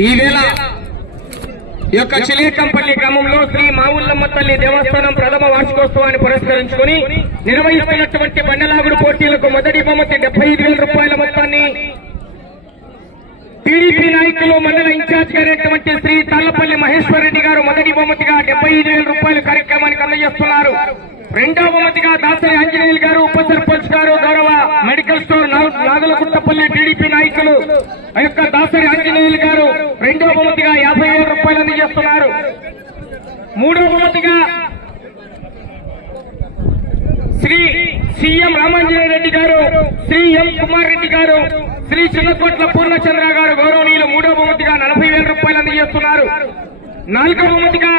ఈవేళ ఈ యొక్క చిలేకంపల్లి గ్రామంలో శ్రీ మావుల్లమ్మ తల్లి దేవస్థానం ప్రథమ వార్షికోత్సవాన్ని పురస్కరించుకుని నిర్వహిస్తున్నటువంటి బండలాగుడు పోటీలకు మొదటి బహుమతి 75,000 రూపాయల మొత్తాన్ని టీడీపీ నాయకులు మండల ఇన్ఛార్జ్ అయినటువంటి శ్రీ తాళ్లపల్లి మహేశ్వర్ రెడ్డి గారు మొదటి బహుమతిగా 75,000 రూపాయల కార్యక్రమానికి అందజేస్తున్నారు. రెండవ బహుమతిగా దాసరి ఆంజనేయులు గారు ఉప సర్పంచ్ గారు గౌరవ మెడికల్ స్టోర్ నాగులగుట్టపల్లి టీడీపీ నాయకులు ఆ యొక్క దాసరి ఆంజనేయులు గారు రెండవ బహుమతిగా 50,000 రూపాయలు అందజేస్తున్నారు. మూడవ బహుమతిగా శ్రీ సిఎం రామాంజనేయ రెడ్డి గారు, శ్రీ ఎం కుమార్ రెడ్డి గారు, శ్రీ చిన్నకోట్ల పూర్ణచంద్ర గారు గౌరవనీయులు మూడవ బహుమతిగా 40,000 రూపాయలు అందజేస్తున్నారు. నాలుగవ బహుమతిగా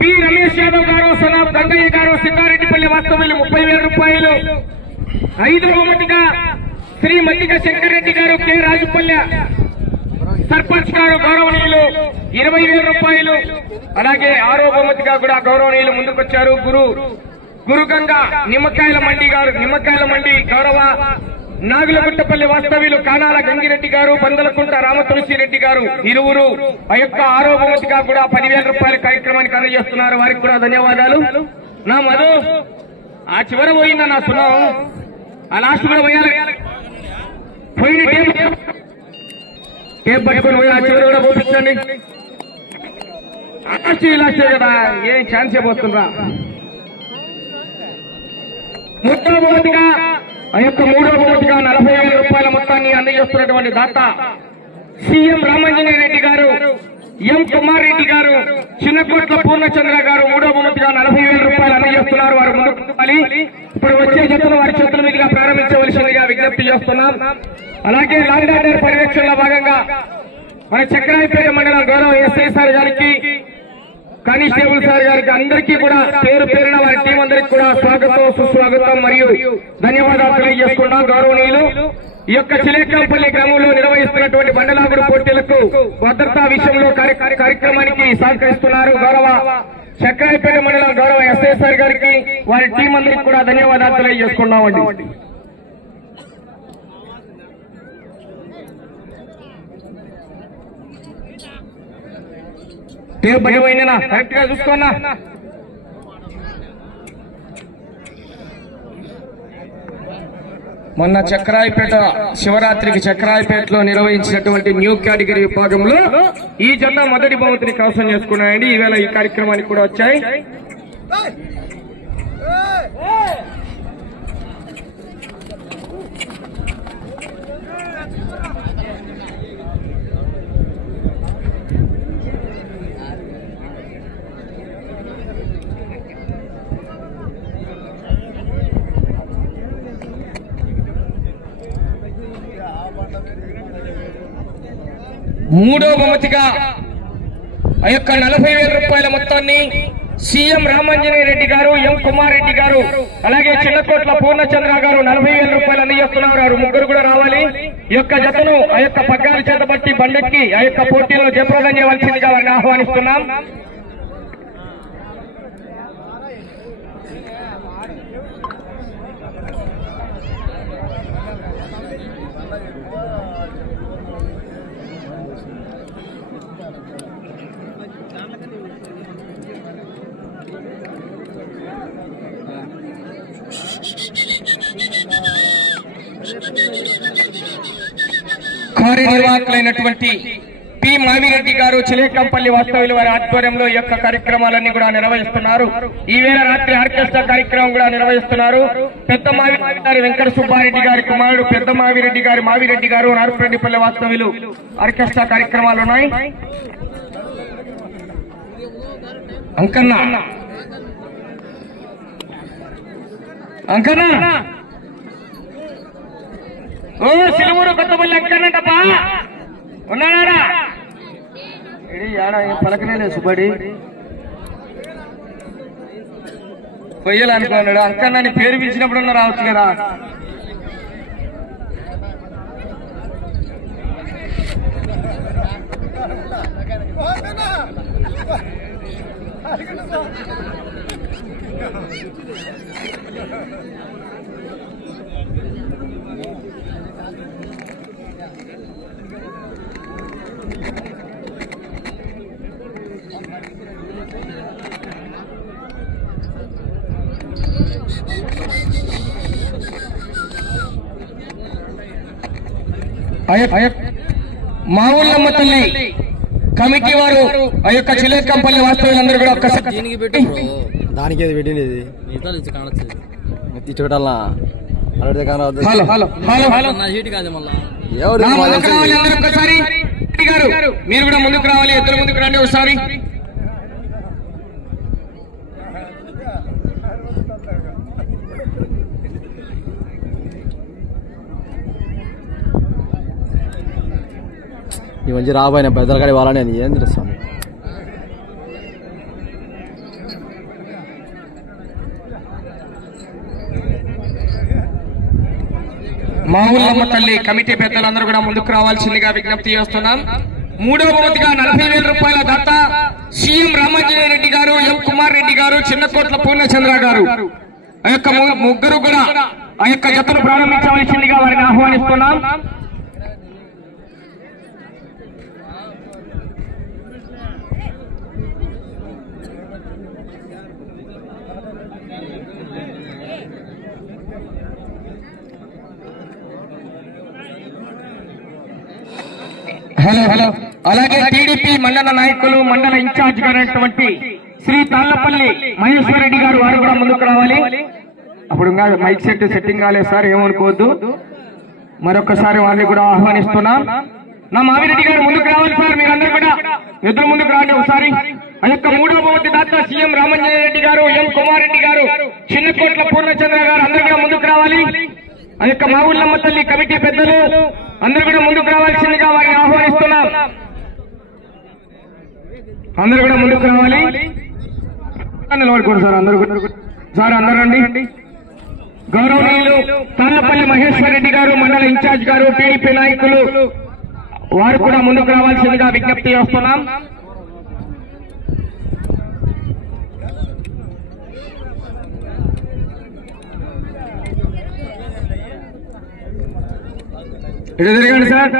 పి రమేష్ యాదవ్ గారు, సనాబ్ గంగయ్య గారు, సిద్ధారెడ్డిపల్లి వాస్తవ్యులు 30,000 రూపాయలు. ఐదవ బహుమతిగా శ్రీ మల్లిక శంకర్ రెడ్డి గారు, కె రాజుపల్లె సర్పంచ్ గారు గౌరవనీయులు 20,000 రూపాయలు. అలాగే ఆరో బహుమతిగా కూడా గౌరవనీయులు ముందుకొచ్చారు. గురుగంగా నిమ్మకాయల మండి గౌరవ నాగులగుట్టపల్లి వాస్తవ్యులు కానాల గంగిరెడ్డి గారు, పందలకుంట రామతులసిరెడ్డి గారు ఇరువురు ఆ యొక్క ఆరో బహుమతిగా కూడా 10,000 రూపాయల కార్యక్రమానికి అందజేస్తున్నారు. వారికి కూడా ధన్యవాదాలు. నా మధు ఆ చివర పోయిందా నా సున్నం, ఆ లాస్ట్ కూడా పోయాలి. పోయిన టేప్ పట్టుకుని పోయి ఆ చివర కూడా పోపించండి. లాస్ట్ కదా, ఏం ఛాన్సే పోతుండ్రా. మూడవ బహుమతిగా 40,000 రూపాయల మొత్తాన్ని అందజేస్తున్నటువంటి దాత సీఎం రామాంజనేయ రెడ్డి గారు, ఎం కుమార్ రెడ్డి గారు, చిన్నకోట్ల పూర్ణచంద్ర గారు మూడవ బహుమతిగా 40,000 రూపాయలు అందజేస్తున్నారు. వారు ముందుకు ఇప్పుడు వచ్చే జతను వారి చేతుల మీదుగా ప్రారంభించవలసిందిగా విజ్ఞప్తి చేస్తున్నాం. అలాగే లాండ్ ఆర్డర్ పర్యవేక్షణలో భాగంగా మన చక్రాయపేట మండలం గౌరవ ఎస్ఐ సార్ గారికి, కానిస్టేబుల్ సార్ గారికి అందరికీ కూడా పేరు పేరున వారి టీం అందరికీ కూడా స్వాగతం, సుస్వాగతం మరియు ధన్యవాదాలు తెలియజేసుకున్నాం. గౌరవనీయులు ఈ యొక్క చిలేకంపల్లి గ్రామంలో నిర్వహిస్తున్నటువంటి బండలాగుడు పోటీలకు భద్రతా విషయంలో కార్యక్రమానికి సహకరిస్తున్నారు. గౌరవ చక్రాయపేట మండలం గౌరవ ఎస్ఐ సార్ గారికి, వారి టీం అందరికీ కూడా ధన్యవాదాలు తెలియజేసుకున్నామండి. టేప్ బయటపోయిందేనా, కరెక్ట్ గా చూసుకోనా. మొన్న చక్రాయపేట శివరాత్రికి చక్రాయపేటలో నిర్వహించినటువంటి న్యూ కేటగిరీ విభాగంలో ఈ జత మొదటి బహుమతిని కైవసం చేసుకున్నాయండి. ఈవేళ ఈ కార్యక్రమానికి కూడా వచ్చాయి. మూడో బహుమతిగా ఆ యొక్క 40,000 రూపాయల మొత్తాన్ని సీఎం రామాంజనేయ రెడ్డి గారు, ఎం కుమార్ రెడ్డి గారు, అలాగే చిన్నకోట్ల పూర్ణచంద్ర గారు 40,000 రూపాయలు అందజేస్తున్నారు. వారు ముగ్గురు కూడా రావాలి. ఈ యొక్క జతను ఆ యొక్క పగ్గాల చేత బట్టి బండెక్కి ఆ యొక్క పోటీలో జయప్రదం చేయవలసిందిగా వారిని ఆహ్వానిస్తున్నాం. కార్యనిర్వాహకులైనటువంటి పి మావిరెడ్డి గారు, చిలేకంపల్లి వాస్తవ్యులు వారి ఆధ్వర్యంలో ఈ యొక్క కార్యక్రమాలన్నీ కూడా నిర్వహిస్తున్నారు. ఈవేళ రాత్రి ఆర్కెస్ట్రా కార్యక్రమం కూడా నిర్వహిస్తున్నారు. పెద్ద మావిరెడ్డి గారి వెంకట సుబ్బారెడ్డి గారి కుమారుడు పెద్ద మావిరెడ్డి గారు నార్పరెడ్డిపల్లి వాస్తవ్యులు ఆర్కెస్ట్రా కార్యక్రమాలు ఉన్నాయి. అంకన్న ఓ సిలువురు కొత్తపల్లి అంకన్నటప్పా ఉన్నాడా? పలకనే లేదు సుబ్బడి, పొయ్యాలనుకున్నాడు. అంకన్నని పేరు పిలిచినప్పుడు రావచ్చు కదా. మా ఊళ్ళమ్మ తల్లి కమిటీ వారు ఆ యొక్క చిలకంపల్లి వాస్తవులందరూ కూడా ఒక్కసారి దానికి ఏది పెట్టింది చూడాలా హలో హలో హలో హలో ఒక్కసారి గారు మీరు కూడా ముందుకు రావాలి, ఇద్దరు ముందుకు రండి ఒకసారి. ఈ మంచి రాబోయిన పెద్దలకాడి వాళ్ళని నేను ఏం చేస్తాను. మా ఊళ్ళమ్మ తల్లి కమిటీ పెద్దలందరూ కూడా ముందుకు రావాల్సిందిగా విజ్ఞప్తి చేస్తున్నాం. మూడవ బహుమతిగా 40,000 రూపాయల దాత సీఎం రామాంజనేయ రెడ్డి గారు, ఎం కుమార్ రెడ్డి గారు, చిన్నకోట్ల పూర్ణచంద్ర గారు ఆ యొక్క ముగ్గురు కూడా ఆ యొక్క జతను ప్రారంభించవలసిందిగా వారిని ఆహ్వానిస్తున్నాం. హలో హలో అలాగే టీడీపీ మండల నాయకులు, మండల ఇన్ఛార్జ్ గారైనటువంటి శ్రీ తాళ్లపల్లి మహేశ్వర్ రెడ్డి గారు వారు కూడా ముందుకు రావాలి. అప్పుడు మైక్ సెట్టింగ్ కాలేదు సార్, ఏమనుకోవద్దు. మరొకసారి వారిని కూడా ఆహ్వానిస్తున్నాం. నా మావిరెడ్డి గారు ముందుకు రావాలి సార్, మీరందరూ కూడా ఎదురు ముందుకు రాండి ఒకసారి. ఆ యొక్క మూడవ బహుమతి దాత సీఎం రామాంజనేయ రెడ్డి గారు, ఎం కుమార్ రెడ్డి గారు, చిన్నకోట్ల పూర్ణచంద్ర గారు అందరూ కూడా ముందుకు రావాలి. ఆ యొక్క మా ఊళ్ళమ్మ తల్లి కమిటీ పెద్దలు అందరూ కూడా ముందుకు రావాల్సిందిగా వారిని ఆహ్వానిస్తున్నాం. అందరూ కూడా ముందుకు రావాలి. నిలబడుకోండి సార్, అందరూ సార్ అందరూ రండి. గౌరవనీయులు తాళ్లపల్లి మహేశ్వర్ రెడ్డి గారు, మండల ఇన్ఛార్జ్ గారు, టీడీపీ నాయకులు వారు కూడా ముందుకు రావాల్సిందిగా విజ్ఞప్తి చేస్తున్నాం. ఇటు తిరగండి సార్,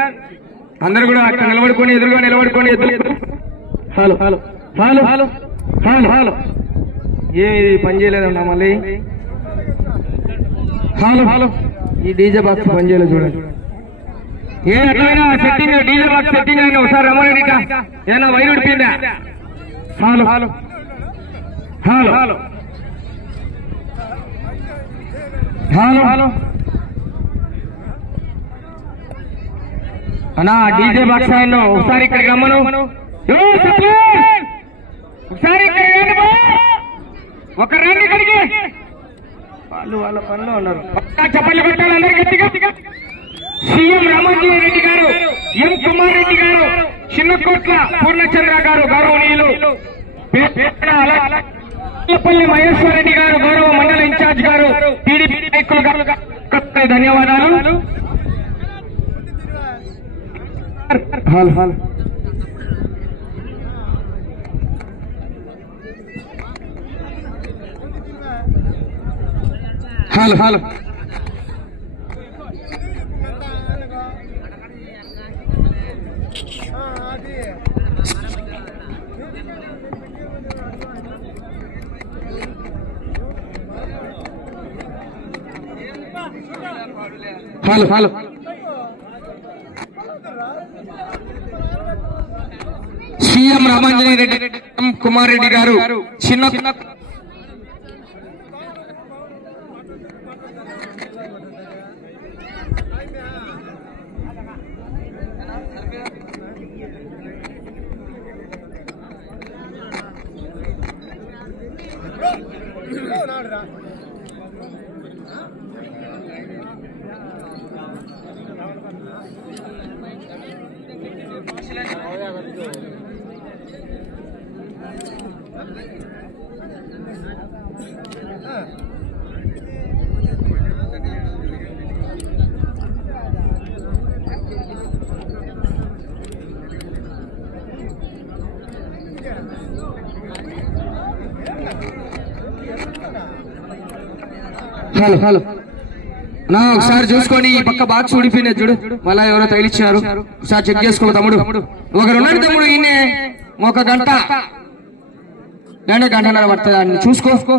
అందరూ కూడా అక్కడ నిలబడుకొని ఎదురుగా నిలబడుకొని hello hello hello hello hello hello ఏమి పని చేయలేదన్నా మళ్ళీ. హలో హలో ఈ డీజే బాక్స్ పని చేయలేదు చూడండి. ఏ ఎట్లయినా సెట్టింగ్ డీజే బాక్స్ సెట్టింగ్ అయినా ఒకసారి రమ్మని ఏదైనా వైర్ ఉడిపిందా. Hello hello hello hello hello hello అన్నా డీజే బాక్స్ ఆయన ఒకసారి ఇక్కడికి రమ్మను. ఒకసారి ఇక్కడ ఒక రండి ఇక్కడికి. వాళ్ళు వాళ్ళ పనిలో ఉన్నారు. చెప్పండి పెట్టాలి అందరికీ గట్టిగా. సీఎం రామాంజనేయ రెడ్డి గారు, ఎం కుమార్ రెడ్డి గారు, చిన్నకోట్ల పూర్ణచంద్ర గారు గౌరవనీయులు, తాళ్లపల్లి మహేశ్వర్ రెడ్డి గారు గౌరవ మండల ఇన్ఛార్జ్ గారు, టీడీపీ నాయకులు గారు ధన్యవాదాలు. Hello hello hello hello hello hello CM Ramanjaneya Reddy, M Kumar Reddy గారు, చిన్న హలో హలో నా ఒకసారి చూసుకోండి. ఈ పక్క బాక్స్ ఊడిపోయినది చూడు, మళ్ళా ఎవరో తగిలిచ్చారు. ఒకసారి చెక్ చేసుకో తమ్ముడు. ఒకరున్నారు తమ్ముడు, ఈయనే ఒక గంటన్నర పడుతుంది, చూసుకో.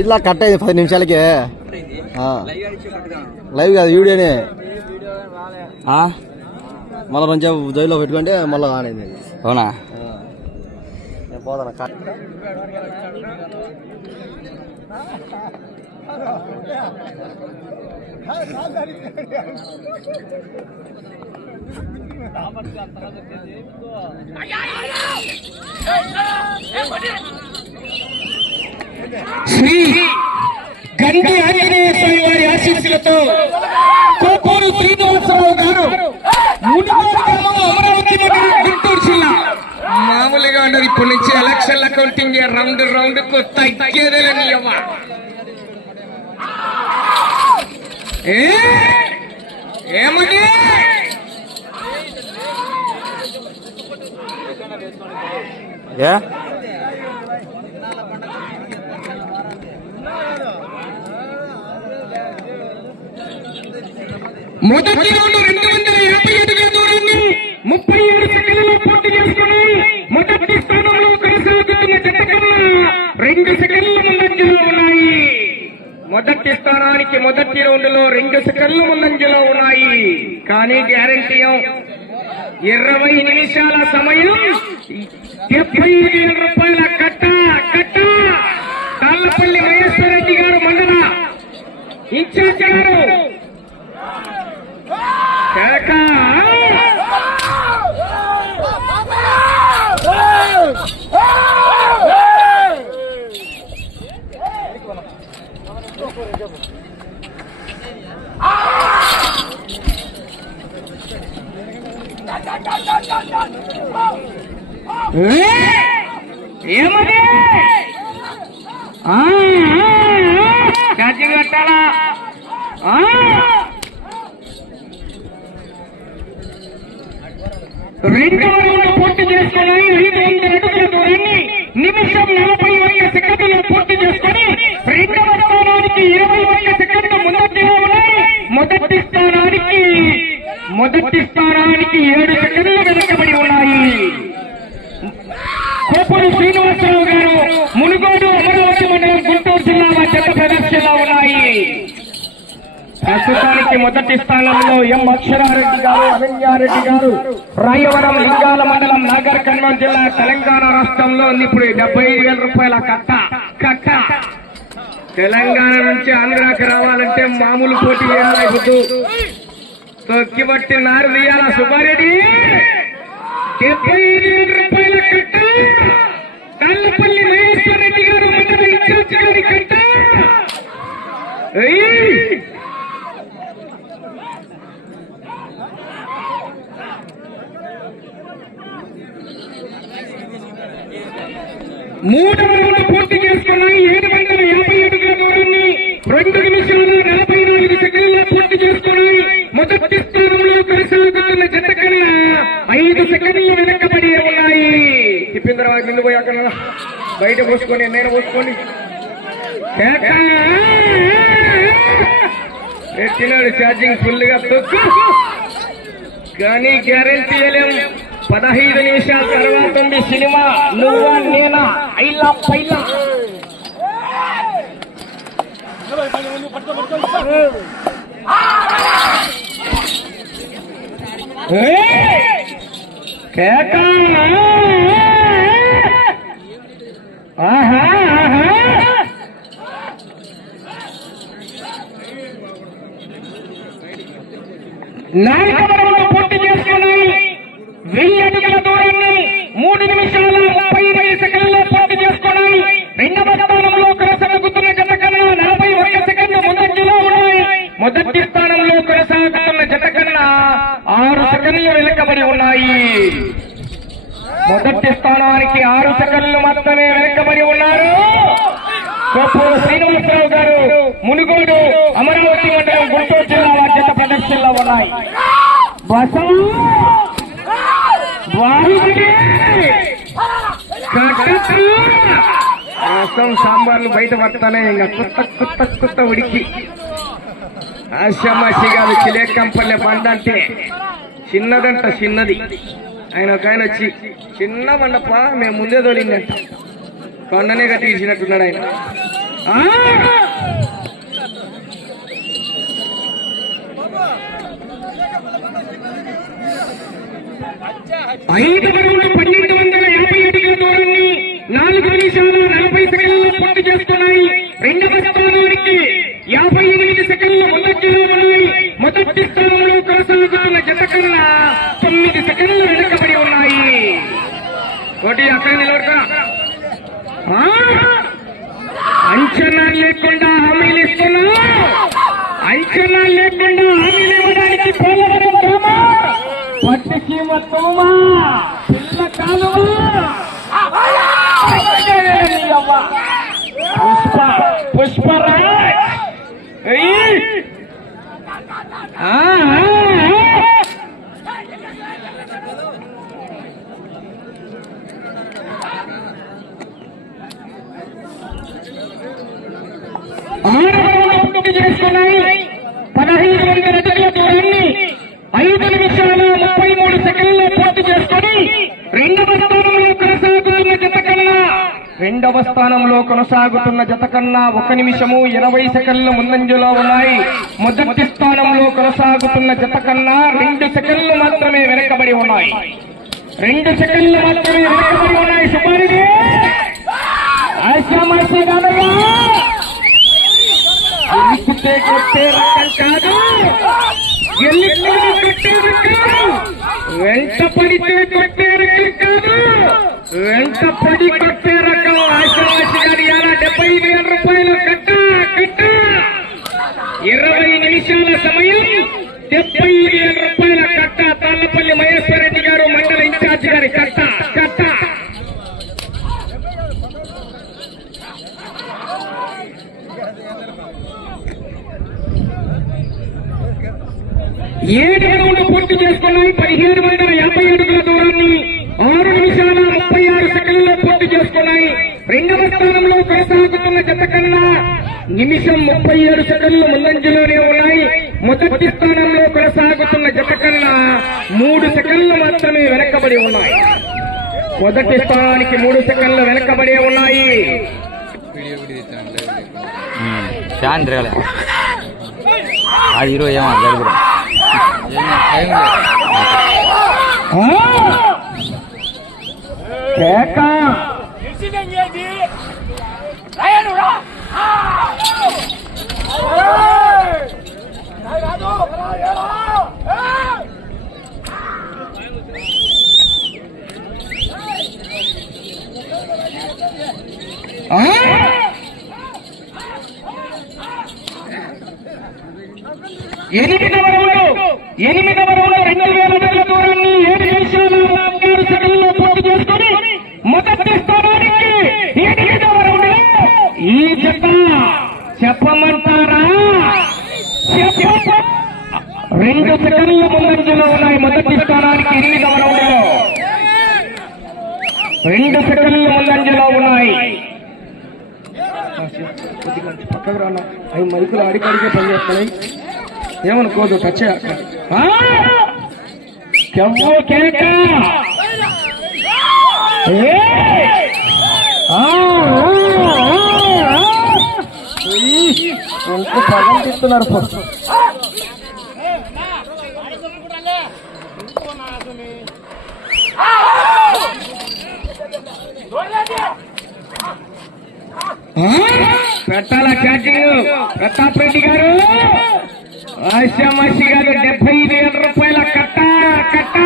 ఇట్లా కట్ అయింది 10 నిమిషాలకి. లైవ్ కాదు, వీడియోనే. మళ్ళీ కొంచెం జైల్లో పెట్టుకుంటే మళ్ళీ ఆనేది. అవునా? నేను పోతాను. శ్రీ గండి ఆంజనేయ స్వామి వారి ఆశీస్సులతో కోకూరు శ్రీనివాసరావు గారు అమరావతి గుంటూరు జిల్లా. మామూలుగా ఉండదు, ఇప్పటి నుంచి ఎలక్షన్ల కౌంటింగ్ రౌండ్ రౌండ్ కు తగ్గేదేలని ఏమని మొదటి రౌండ్ 257 దూరాన్ని 37 సెకండ్లలో పూర్తి చేసుకుని మొదటి స్థానంలో కొనసాగుతున్న జత కన్నా 2 సెకండ్ల ముందంజలో ఉన్నాయి. మొదటి స్థానానికి మొదటి రౌండ్ లో 2 సెకండ్ల ముందంజలో ఉన్నాయి. కానీ గ్యారంటీ 20 నిమిషాల సమయం, 75,000 రూపాయల కట్ట. తాళ్లపల్లి మహేశ్వర రెడ్డి గారు మండల ఇన్ఛార్జ్ గారు ఏమది ఛార్జింగ్ కట్టాలా? రెండవ రౌండ్ పూర్తి చేసుకుని 500 అడుగుల దూరాన్ని నిమిషం 41 సెకండ్లు పూర్తి చేసుకుని రెండవ స్థానానికి 21 సెకండ్లు ముందంజలో ఉన్నాయి. మొదటి స్థానానికి 7 సెకండ్లు వెనుకబడి ఉన్నాయి. కోపూరు శ్రీనివాసరావు గారు మునుగోడు అమరావతి మండలం గుంటూరు జిల్లా జత ప్రదర్శనలో ఉన్నాయి. ప్రస్తుతానికి మొదటి స్థానంలో ఎం అక్షరారెడ్డి గారు, అరణ్యారెడ్డి గారు, రాయవరం లింగాల మండలం నాగర్ కర్నూలు జిల్లా తెలంగాణ రాష్ట్రంలో ఉంది. ఇప్పుడు 75,000 రూపాయల కట్ట. తెలంగాణ నుంచి ఆంధ్రాకి రావాలంటే మామూలు పోటీ చేయాలి. ఇప్పుడు తొక్కిబట్టి నారు తీయాల. సుబ్బారెడ్డి 75,000 రూపాయల కట్ట. తాళ్లపల్లి మహేశ్వర రెడ్డి గారు మండల ఇన్ఛార్జ్ గారి కట్ట. మూడవ రౌండ్ పూర్తి చేసుకున్నాయి. 750 అడుగుల దూరాన్ని 2 నిమిషాలు 44 సెకండ్లలో పూర్తి చేసుకున్నాయి. మొదటి స్థానంలో కొనసాగుతున్న జత కన్నా 5 సెకండ్లు వెనకబడి ఉన్నాయి. తిప్పిన తర్వాత కింద పోయి అక్కడ బయట పోసుకొని నేను పోసుకొని పెట్టినాడు ఛార్జింగ్ ఫుల్ గా తొక్కు, కానీ గ్యారెంటీ ఇవ్వలేం. 15 నిమిషాల తర్వాత ఉంది సినిమా నువ్వా నేనా ఐలా పైలా. ఆహా నాలుగవ పూర్తి చేసుకున్నాయి. 1000 అడుగుల దూరాన్ని 3 నిమిషాల 35 సెకండ్లలో పూర్తి చేసుకున్నాయి. రెండవ స్థానంలో కొనసాగుతున్న జత కన్నా 41 సెకండ్లు ముందంజలో ఉన్నాయి. మొదటి స్థానంలో కొనసాగుతున్న జత కన్నా 6 సెకండ్లు వెనుకబడి ఉన్నాయి. మొదటి స్థానానికి 6 సెకండ్లు మాత్రమే వెనుకబడి ఉన్నారు. కోపూరు శ్రీనివాసరావు గారు, మునుగోడు, అమరావతి మండలం, గుంటూరు జిల్లా వారి జత ప్రదర్శనలో ఉన్నాయి. రసం సాంబార్లు బయట పడతానే ఇంకా కొత్త ఉడికి ఆశామాషి కాదు. చిలేకంపల్లె బండ అంటే చిన్నదంట, చిన్నది. ఆయన ఒక ఆయన వచ్చి చిన్న మండప మేము ముందే తోలిందంట, కొండనే కట్టించినట్టున్నాడు ఆయన. 5 రౌండ్లు 1250 అడుగుల దూరాన్ని 4 నిమిషాల 40 సెకండ్లలో పూర్తి చేసుకున్నాయి. రెండవ స్థానానికి 58 సెకండ్ల ముందంజలో ఉన్నాయి. మొదటి స్థానంలో కొనసాగుతున్న జత కన్నా 9 సెకండ్లు వెనుకబడి ఉన్నాయి. ఒకటి అక్కడ నిలబడతా. అంచనా లేకుండా హామీలు ఇస్తున్నా, అంచనా లేకుండా హామీలు ఇవ్వడానికి పోలవరం గ్రామా పట్టికి మొత్తమా పిల్ల కాలువ పుష్పరాజ్ పూర్తి చేసుకున్నాయి. 1500 అడుగుల దూరాన్ని 5 నిమిషాల 33 సెకండ్లలో పూర్తి చేసుకుని రెండవ స్థానంలో కొనసాగుతున్న జత కన్నా 1 నిమిషము 20 సెకండ్లు ముందంజలో ఉన్నాయి. మొదటి స్థానంలో కొనసాగుతున్న జత కన్నా 2 సెకండ్లు మాత్రమే వెనకబడి ఉన్నాయి. 2 సెకండ్లు మాత్రమే వెనకబడి ఉన్నాయి. సుమారుగా ఆశామాషి కాదగా గెలిపితే కొట్టే రకం కాదు, గెలిపితే కొట్టే రకం, వెంట పడితే కొట్టే రకం కాదు, వెంట పడి కొట్టే రకం. ఆశామాషి గారి 70,000 రూపాయలు కట్ట 20 నిమిషాల సమయం 70,000 రూపాయల కట్ట. తాళ్లపల్లి మహేశ్వర రెడ్డి గారు, మండల ఇన్ఛార్జి గారి కట్ట. ఏడు రౌండ్లు పూర్తి చేసుకున్నాయి. 1750 అడుగుల దూరాన్ని 6 నిమిషాల 36 సెకండ్లలో పూర్తి చేసుకున్నాయి. రెండవ స్థానంలో కొనసాగుతున్న జత కన్నా 1 నిమిషం 37 సెకండ్లు ముందంజలోనే ఉన్నాయి. మొదటి స్థానంలో కొనసాగుతున్న జత కన్నా 3 సెకండ్లు మాత్రమే వెనకబడి ఉన్నాయి. మొదటి స్థానానికి 3 సెకండ్లు వెనకబడే ఉన్నాయి. అది 20 ఏమో గడుపురా ఎనిమిదవ రౌండ్ 2000 అడుగుల దూరాన్ని 7 నిమిషాల 36 సెకండ్లలో పూర్తి చేసుకుని మొదటి స్థానానికి 8వ రౌండ్ ఈ జత చెప్పమంటారా? 2 సెకండ్ల ముందంజలో ఉన్నాయి. మొదటి స్థానానికి 8వ రౌండ్ లో 2 సెకండ్ల ముందంజలో ఉన్నాయి. కొద్దిగా పక్కకు రాను. అవి మైకులు అడిగడిగే పనిచేస్తున్నాయి, ఏమనుకోదు. టచ్ పగం తీస్తున్నారు. పెట్టాల క్యాచింగ్ ప్రతాప్ రెడ్డి గారు, ఆశామాషి గారు 75,000 రూపాయల కట్ట కట్ట.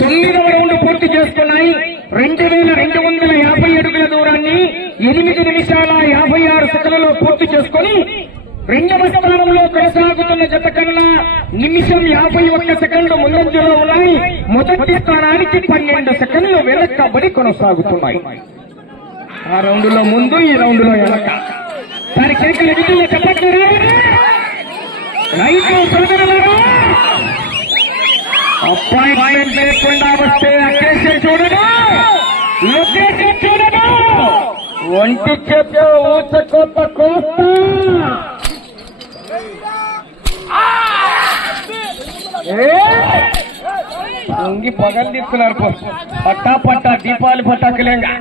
తొమ్మిదవ రౌండ్ పూర్తి చేసుకున్నాయి. 2,250 అడుగుల దూరాన్ని 8 నిమిషాల 56 సెకన్లలో పూర్తి చేసుకుని రెండవ స్థానంలో కొనసాగుతున్న జత కన్నా నిమిషం 51 సెకండ్లు ముందంజలో ఉన్నాయి. మొదటి స్థానానికి 12 సెకండ్లు వెనక్కబడి కొనసాగుతున్నాయి. ఆ రౌండ్లో ముందు, ఈ రౌండ్లో వెనక. దాని కేకలు ఎదుగులో చెప్పట్లేదు. రైతు సోదరులారా, అపాయింట్మెంట్ లేకుండా వస్తే అకేషన్ చూడదు, లొకేషన్ చూడదు. ఒంటి చేత ఊచకొత్త కోస్తా పొంగి పగలు తీస్తున్నారు. పట్టా పట్టా దీపాలు పట్టాకలేంగా.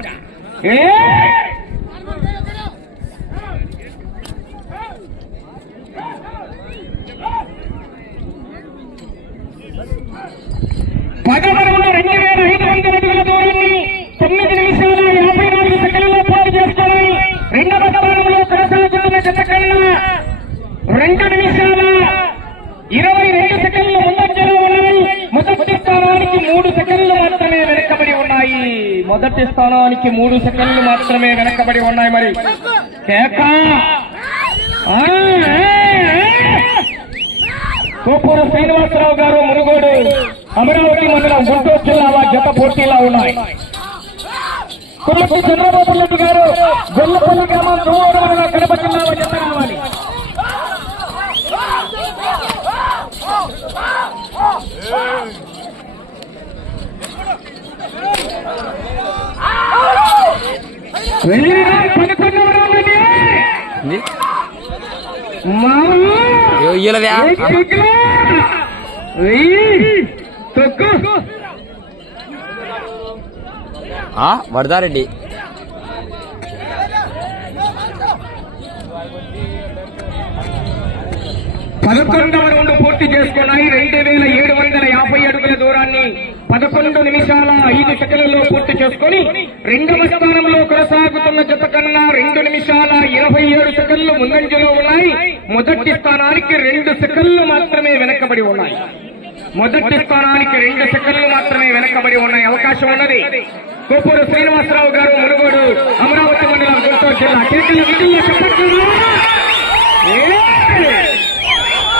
పదవరౌండ్ 2,500 అడుగుల దూరాన్ని 9 నిమిషాల 54 సెకండ్లలో పూర్తి చేసుకున్నాయి. రెండవ స్థానంలో కొనసాగుతున్న జత కన్నా 2 నిమిషాల 22 సెకండ్లు ముందంజలో ఉన్నాయి. మొదటి స్థానానికి 3 సెకండ్లు మాత్రమే వెనకబడి ఉన్నాయి. మొదటి స్థానానికి 3 సెకండ్లు మాత్రమే వెనకబడి ఉన్నాయి. మరి కేక కోపూరు శ్రీనివాసరావు గారు, మునుగోడు అమరావతి మండలం, గుంటూరు జిల్లా జత పోటీలా ఉన్నాయి. కుమ్మటి చంద్రబాబు రెడ్డి గారు, గొల్లపల్లి గ్రామం, దువ్వూరు మండలం, కడప జిల్లా జత రావాలి. వరదారెడ్డి పదకొండవ రౌండ్ పూర్తి చేసుకున్నాయి. 2,750 అడుగుల దూరాన్ని 11 నిమిషాల 5 సెకండ్లలో పూర్తి చేసుకుని రెండవ స్థానంలో కొనసాగుతున్న జత కన్నా 2 నిమిషాల 27 సెకండ్లు ముందంజలో ఉన్నాయి. మొదటి స్థానానికి 2 సెకండ్లు మాత్రమే వెనకబడి ఉన్నాయి. మొదటి స్థానానికి 2 సెకండ్లు మాత్రమే వెనకబడి ఉన్నాయి. అవకాశం ఉన్నది. కోపూరు శ్రీనివాసరావు గారు, మునుగోడు అమరావతి మండలం, గుంటూరు జిల్లా.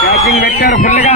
బ్యాటింగ్ పెట్టారు ఫుల్గా.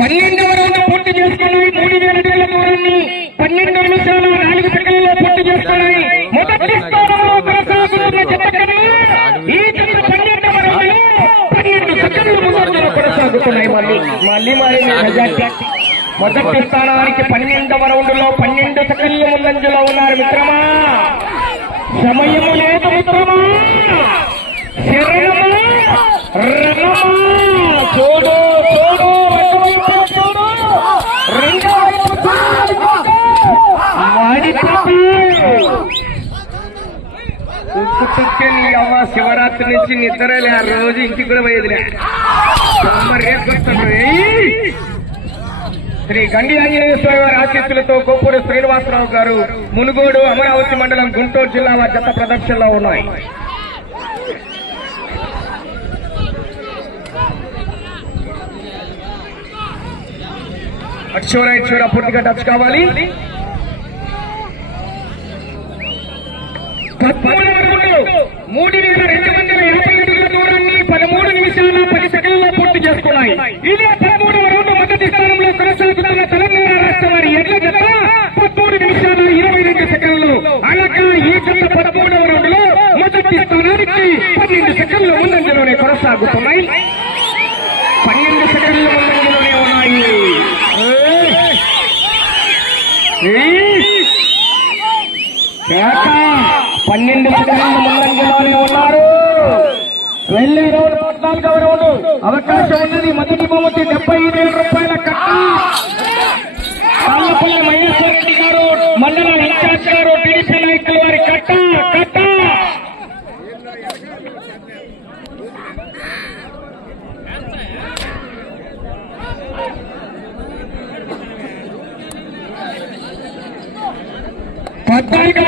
పన్నెండవ రౌండ్ పూర్తి చేసుకున్నాయి. 3,000 అడుగుల దూరాన్ని 12 నిమిషాల 4 సెకండ్లలో పూర్తి చేసుకున్నాయి. మొదటి స్థానంలో కొనసాగుతున్న జత కన్నా ఈ జత 12వ రౌండ్లో 12 సెకండ్లు ముందంజలో కొనసాగుతున్నాయి. మళ్ళీ మెజార్టీ. మొదటి స్థానానికి 12వ రౌండ్లో 12 సెకండ్లు ముందంజలో ఉన్నారు. మిత్రమా, సమయము లేదు మిత్రమా. శరణమా, రణమా, చూడు చూడు, నీ అమ్మ శివరాత్రి నుంచి నిద్రలే, ఆ రోజు ఇంటికి కూడా పోయేదిలే. శ్రీ గండి ఆంజనేయ స్వామి వారి ఆశీస్సులతో కోపూరు శ్రీనివాసరావు గారు, మునుగోడు అమరావతి మండలం, గుంటూరు జిల్లా జత ప్రదర్శనలో ఉన్నాయి. అక్షర పూర్తిగా టచ్ కావాలి. 3,280 అడుగుల దూరాన్ని 13 నిమిషాల 10 సెకండ్లలో పూర్తి చేసుకున్నాయి. ఇదే 13వ రౌండ్ మొదటి స్థానంలో కొనసాగుతున్న తెలంగాణ రాష్ట్రం వారి ఎడ్ల జత 13 నిమిషాల 22 సెకండ్లు. అలాగే ఈ జత 13వ రౌండ్ లో మొదటి స్థానానికి 12 సెకండ్ల ముందంజలోనే కొనసాగుతున్నాయి. 12 సెకండ్ల ముందంజలోనే ఉన్నాయి. 12 సెకండ్ల ముందంజలోనే ఉన్నారు. వెళ్ళే రౌండ్ 14వ రౌండ్ అవకాశం ఉన్నది. మొదటి బహుమతి 75,000 రూపాయల కట్ట. తాళ్లపల్లి మహేశ్వర రెడ్డి గారు మండల ఇన్ఛార్జ్ గారు టీడీపీ నాయకులు వారి కట్ట.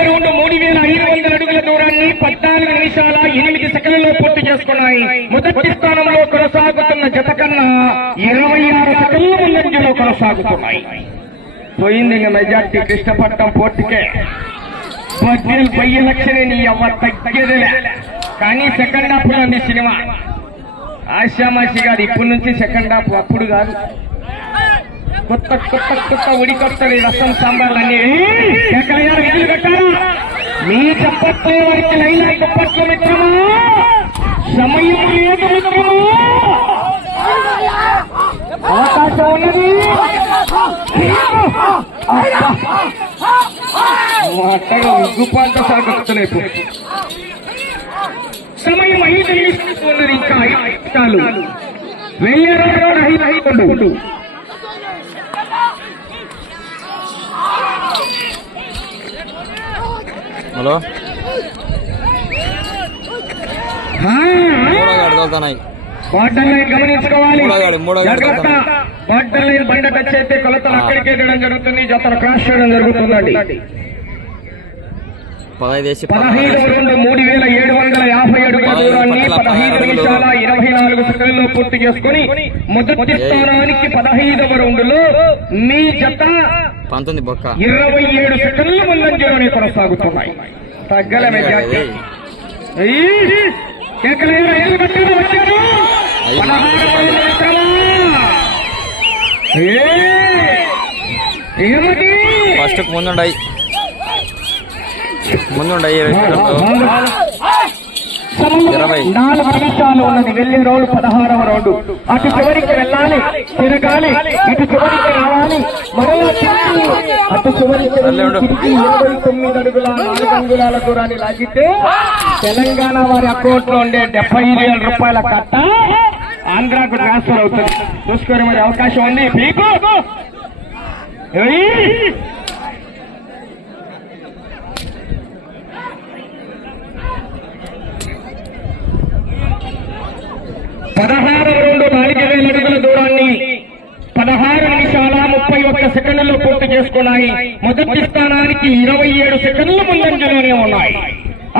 రౌండ్ 3,500 అడుగుల దూరాన్ని 14 నిమిషాల 8 సెకండ్లలో పూర్తి చేసుకున్నాయి. మొదటి స్థానంలో కొనసాగుతున్న జత కన్నా 26 సెకండ్ల ముందంజలో కొనసాగుతున్నాయి. పోయింది మెజార్టీ కృష్ణపట్నం పోర్టుకే. 10 లక్షలే నీ అవ్వ తగ్గేదిలే. కానీ సెకండ్ హాఫ్ లో ఉంది సినిమా. ఆశామాషి కాదు, ఇప్పటి నుంచి సెకండ్ హాఫ్, అప్పుడు కాదు. కొత్త ఉడికొత్తది రసం సాంబార్లన్నీ విధులు కట్టారా? మీ చెప్పట్లే వారికి లైలా దుప్పట్లు మిత్రమా, సమయం లేదు మిత్రమా, అవకాశం ఉన్నది. అట్టగా ఉగ్గుపాంత సాగొచ్చలేపు. సమయం 5 నిమిషాలు ఉన్నది. ఇంకా 5 నిమిషాలు. వెళ్ళే రోడ్ 5 హలో బార్డర్ లైన్ గమనించుకోవాలి. జాగ్రత్త. బార్డర్ లైన్ బండ టచ్ అయితే కొలతలు అక్కడికి వెళ్ళడం జరుగుతుంది. జతలు క్రాస్ చేయడం జరుగుతుందండి. 15వ రౌండ్ 3,750 అడుగుల దూరాన్ని 15 నిమిషాల 24 సెకండ్లలో పూర్తి చేసుకుని మొదటి స్థానానికి 15వ రౌండ్ లో మీ జత 27 సెకండ్ల ముందంజలోనే కొనసాగుతున్నాయి. తగ్గల మెజార్టీ. ఫస్ట్ ముందుండయి 4 నిమిషాలు ఉన్నది. వెళ్ళే రౌండ్ 16వ రౌండ్. అటు చివరికి వెళ్ళాలి, తిరగాలి, ఇటు చివరికి రావాలి, మరలా అటు చివరికి 29 అడుగుల 4 అంగుళాల దూరాన్ని లాగితే తెలంగాణ వారి అకౌంట్ లో ఉండే 75,000 రూపాయల కట్ట ఆంధ్రాకు ట్రాన్స్ఫర్ అవుతుంది. చూసుకొని మరి అవకాశం ఉంది. మీకు 16వ రౌండ్ 4,000 అడుగుల దూరాన్ని 16 నిమిషాల 31 సెకండ్లలో పూర్తి చేసుకున్నాయి. మొదటి స్థానానికి 27 సెకండ్ల ముందంజలోనే ఉన్నాయి.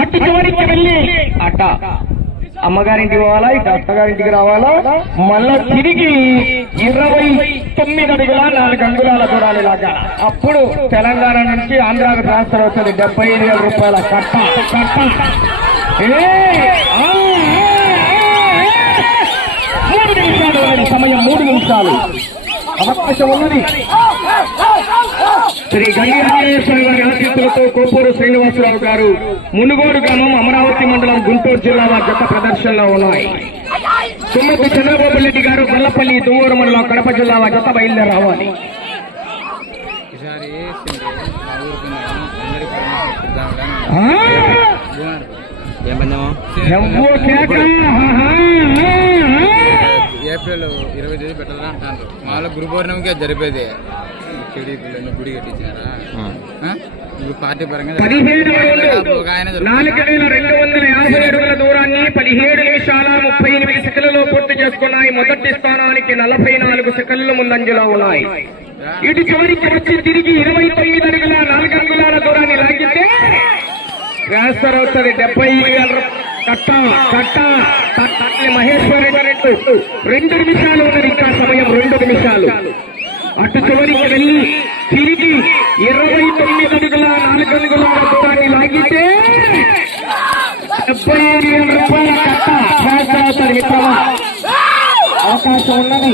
అటు చివరికి వెళ్ళి అట్ట అమ్మగారింటికి పోవాలా, ఇటు అత్తగారింటికి రావాలా, మళ్ళా తిరిగి 29 అడుగుల 4 అంగుళాల దూరాలు లాగా. అప్పుడు తెలంగాణ నుంచి ఆంధ్రాకు ట్రాన్స్ఫర్ అవుతుంది. 75,000 రూపాయల కట్ట. 3 నిమిషాలు సమయం. 3 నిమిషాలు అవకాశం ఉన్నది. శ్రీ గంగి ఆంజనేయస్వామి వారి ఆశీస్సులతో కోపూరు శ్రీనివాసరావు గారు మునుగోడు గ్రామం అమరావతి మండలం గుంటూరు జిల్లా వారి జత ప్రదర్శనలో ఉన్నాయి. తుమ్మతి చంద్రబాబు రెడ్డి గారు గొల్లపల్లి దువ్వూరు మండలం కడప జిల్లా వారి జత బయలుదేరి రావాలి. ఏప్రిల్ 20 పెట్టాలని అంటారు. మాలో గురు పౌర్ణమికి జరిపేది. గుడి కట్టించారా ఇప్పుడు పార్టీ పరంగా. 4,250 అడుగుల దూరాన్ని 17 నిమిషాల 38 సెకండ్లలో పూర్తి చేసుకున్నాయి. మొదటి స్థానానికి 44 సెకండ్ల ముందంజలో ఉన్నాయి. ఇటు చివరికి వచ్చి తిరిగి 29 అడుగుల 4 అంగుళాల దూరాన్ని లాగితే ట్రాన్స్ఫర్ అవుతుంది. 70,000 కట్ట. మహేశ్వర రెడ్డి 2 నిమిషాలు ఉన్నది. ఇంకా సమయం 2 నిమిషాలు. అటు చివరికి మాట్లాడాలి మిత్రమా, అవకాశం ఉన్నది.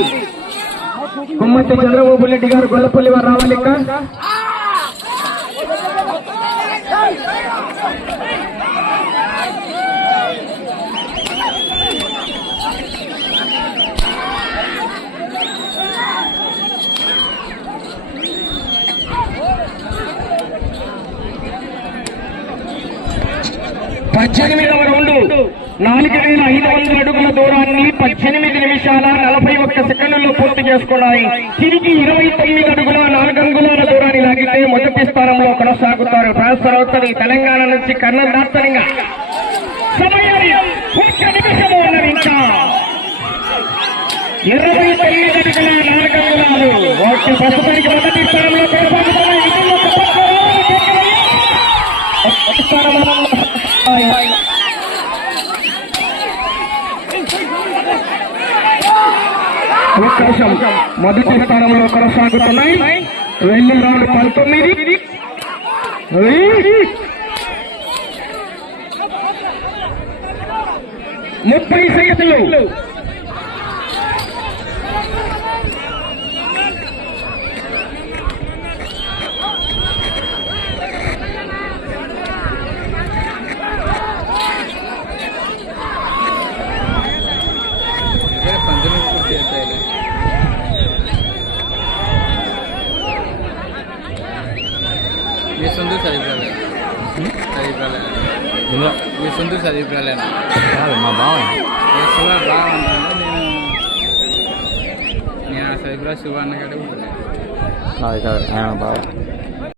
గుమ్మతి చంద్రబాబు రెడ్డి గారు గొల్లపల్లి వారు రావాలి. పద్దెనిమిదవ రౌండ్ 4,500 అడుగుల దూరాన్ని 18 నిమిషాల 41 సెకండ్లలో పూర్తి చేసుకున్నాయి. తిరిగి 29 అడుగుల 4 అంగుళాల దూరాన్ని లాగితే మొదటి స్థానంలో కొనసాగుతారు. ట్రాన్స్ఫర్ అవుతుంది తెలంగాణ నుంచి కర్నూలు దార్శనంగా. సమయం 1 నిమిషము ఉన్నది. ఇంకా 29 అడుగుల 4 అంగుళాలు ప్రస్తుతానికి మొదటి స్థానంలో కొనసాగుతున్నాయి. అవకాశం మొదటి స్థానంలో కొనసాగుతున్నాయి. వెళ్ళే రౌండ్ 19. 30 సెకండ్లు. పంతొమ్మిది పూర్తి చేస్తాయి. మీ సొంత చదివిరాలే మీ సొంత చదివిరాలేనా మా బావ బాగా నేను ఆ చదివిరా శివ అన్న కాడ బావ